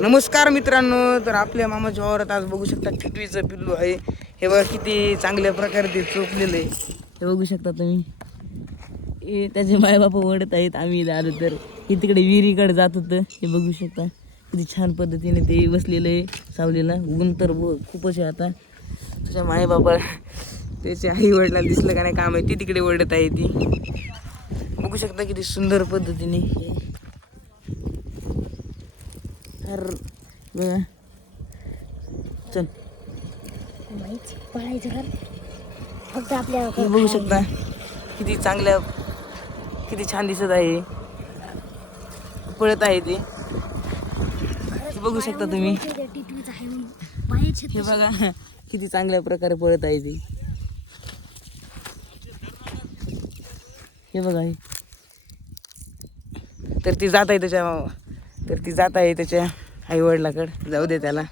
नमस्कार मित्रांनो, तर आपल्या मामाच्या वावरात आज बघू शकता टिटवीचं पिल्लू आहे. हे बघा किती चांगल्या प्रकारे ते चोपलेलं आहे. हे बघू शकता तुम्ही. हे त्याचे मायबाप ओढत आहेत. आम्ही इथं आलो तर हे तिकडे विहिरीकडे जात होतं. हे बघू शकता किती छान पद्धतीने ते बसलेलं आहे सावलीला. ऊन तर खूपच आहे आता. तुझ्या मायबापाला त्याच्या आई वडिलांना दिसलं का नाही काम आहे, ती तिकडे ओढत आहे. ती बघू शकता किती सुंदर पद्धतीने बघा. चल फक्त आपल्या बघू शकता किती चांगल्या, किती छान दिसत आहे. पळत आहे ते. बघू शकता तुम्ही. हे बघा किती चांगल्या प्रकारे पळत आहे ते. हे बघा. तर ती जात आहे त्याच्या आई वडिलाकडे. जाऊ दे त्याला.